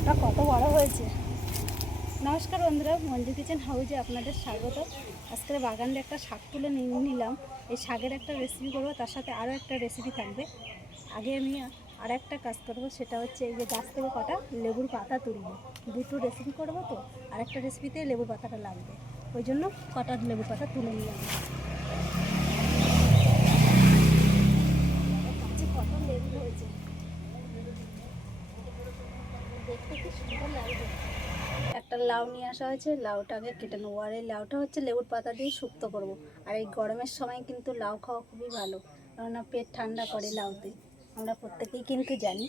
শাকটা কত বড় হয়েছে। নমস্কার বন্ধুরা, মঞ্জু কিচেন হাউজে আপনাদের স্বাগত। আজকের বাগান দিয়ে একটা শাক তুলে নিলাম। এই শাকের একটা রেসিপি করবো, তার সাথে আরও একটা রেসিপি থাকবে। আগে আমি আর একটা কাজ করব, সেটা হচ্ছে এই যে গাছ থেকে কটা লেবুর পাতা তুলবো। দুটো রেসিপি করব তো, আর একটা রেসিপিতে লেবুর পাতাটা লাগবে, ওই জন্য কটা লেবুর পাতা তুলে নিলাম। কত লেবু হয়েছে, দেখতে কি সুন্দর লাগবে। একটা লাউ নিয়ে আসা হয়েছে, লাউটাকে কেটে নেবো। আর এই লাউটা হচ্ছে লেবুর পাতা দিয়ে শুক্তো করব। আর এই গরমের সময় কিন্তু লাউ খাওয়া খুবই ভালো, কেননা পেট ঠান্ডা করে লাউতে, আমরা প্রত্যেকেই কিন্তু জানি।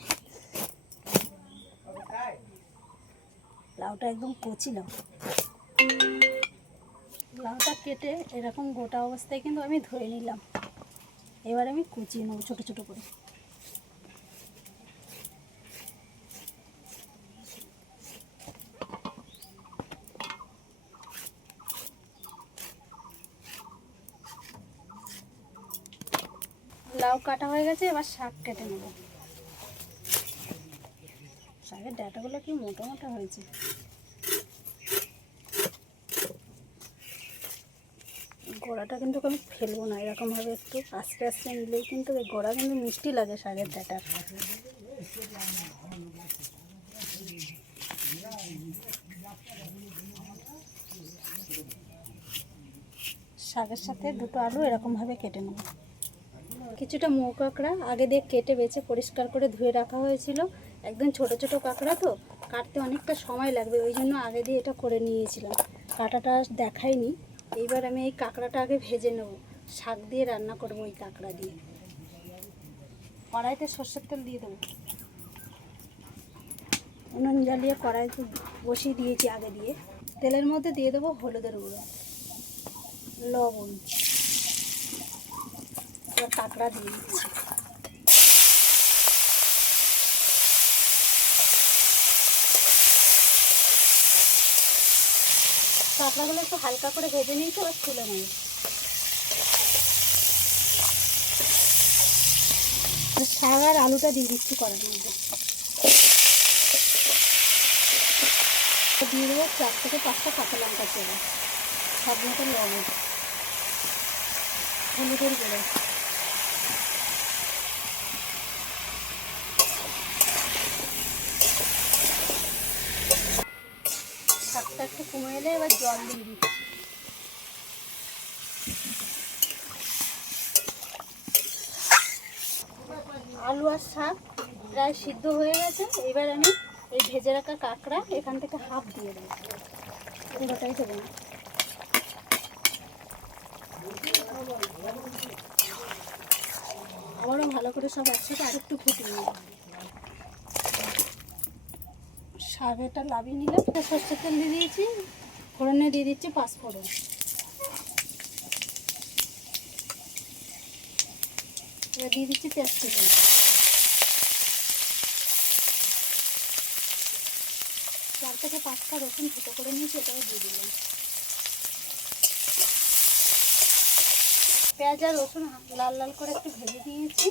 লাউটা একদম কচি লাউ। লাউটা কেটে এরকম গোটা অবস্থায় কিন্তু আমি ধুয়ে নিলাম। এবার আমি কুচিয়ে নেবো ছোটো ছোটো করে। লাউ কাটা হয়ে গেছে, এবার শাক কেটে নেব। শাকের ডাঁটাগুলো কি মোটা মোটা হয়েছে। গোড়াটা কিন্তু আমি ফেলবো না, এরকমভাবে একটু আস্তে আস্তে নিলেই কিন্তু এই গোড়া কিন্তু মিষ্টি লাগে শাকের ডাঁটার। শাকের সাথে দুটো আলু এরকমভাবে কেটে নেব। কিছুটা মৌ কাঁকড়া আগে দিয়ে কেটে বেছে পরিষ্কার করে ধুয়ে রাখা হয়েছিল। একদম ছোট ছোট কাঁকড়া তো, কাটতে অনেকটা সময় লাগবে, ওই জন্য আগে দিয়ে এটা করে নিয়েছিলাম। কাটাটা দেখাইনি। এইবার আমি এই কাঁকড়াটা আগে ভেজে নেব, শাক দিয়ে রান্না করব ওই কাঁকড়া দিয়ে। কড়াইতে সর্ষের তেল দিয়ে দেবো। উনুন জ্বালিয়ে কড়াইতে বসিয়ে দিয়েছি আগে দিয়ে। তেলের মধ্যে দিয়ে দেবো হলুদের গুঁড়ো, লবণ, এবার কাঁকড়া দিয়ে দিচ্ছি। কাঁকড়াগুলো একটু হালকা করে ভেজে নিয়েছি, এবার তুলে নেব। শাক আর আলুটা দিয়ে দিচ্ছি কড়াইয়ের মধ্যে। দিয়ে দেবো 4 থেকে 5টা কাঁচা লঙ্কা চেরা, স্বাদ মতো লবণ, হলুদের গুঁড়ো, শাকটা একটু কমে এলে এবার জল দিয়ে দিচ্ছি। আলু আর শাক প্রায় সিদ্ধ হয়ে গেছে। এবার আমি এই ভেজে রাখা কাঁকড়া এখান থেকে হাফ দিয়ে দেবো, পুরোটাই দেবো না। আবারও ভালো করে সব একসাথে আর একটু ফুটিয়ে নেব। শাক এটা লাভিয়ে নিলাম। সর্ষের তেল দিয়ে দিয়েছি, ফোড়নে দিয়ে দিচ্ছি 5 ফোড়ন। এবার দিয়ে দিচ্ছি তেজপাতা, 4 থেকে 5টা রসুন ছোটো করে নিয়েছি, এটাও দিয়ে দিলাম। পেঁয়াজ আর রসুন লাল লাল করে একটু ভেজে দিয়েছি।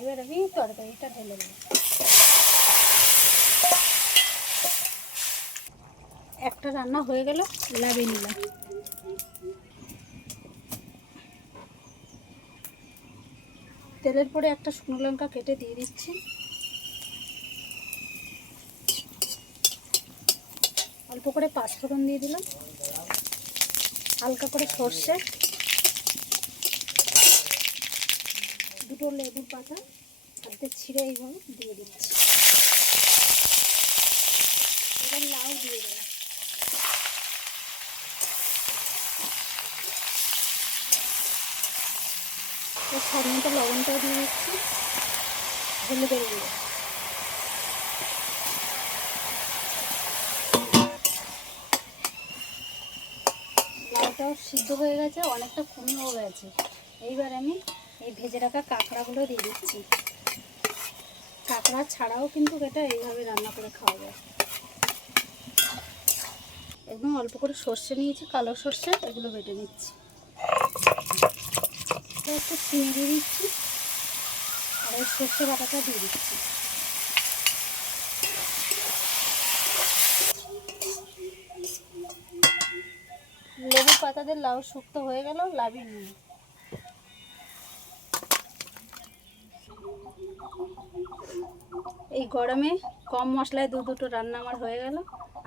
এবার আমি তরকারিটা ঢেলে দেবো। একটা রান্না হয়ে গেল, লাভিয়ে নিলাম। তেলের পরে একটা শুকনো লঙ্কা কেটে দিয়ে দিচ্ছি। অল্প করে 5 ফোড়ন দিয়ে দিলাম, হালকা করে সর্ষে, দুটো লেবুর পাতা হাতে ছিঁড়ে এইভাবে দিয়ে দিচ্ছি। এবার লাউ দিয়ে দেবো। স্বাদ মতো লবণটাও দিয়ে দিচ্ছি, হলুদের গুঁড়ো। লাউটাও সিদ্ধ হয়ে গেছে, অনেকটা কমেও গেছে। এইবার আমি এই ভেজে রাখা কাঁকড়াগুলো দিয়ে দিচ্ছি। কাঁকড়া ছাড়াও কিন্তু এটা এইভাবে রান্না করে খাওয়া যায়। একদম অল্প করে সর্ষে নিয়েছি, কালো সর্ষে, এগুলো বেটে নিচ্ছি। একটু চিনি দিয়ে দিচ্ছি, আর এই সর্ষে বাটাটা দিয়ে দিচ্ছি। পাতা দিয়ে লাউ শুক্তো হয়ে গেল, লাভিয়ে নিই। এই গরমে কম মশলায় দুটো রান্না আমার হয়ে গেল।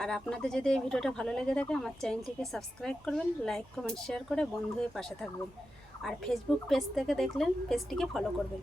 আর আপনাদের যদি এই ভিডিওটা ভালো লেগে থাকে আমার চ্যানেলটিকে সাবস্ক্রাইব করবেন, লাইক কমেন্ট শেয়ার করে বন্ধু হয়ে পাশে থাকবেন। আর ফেসবুক পেজ থেকে দেখলেন পেজটিকে ফলো করবেন।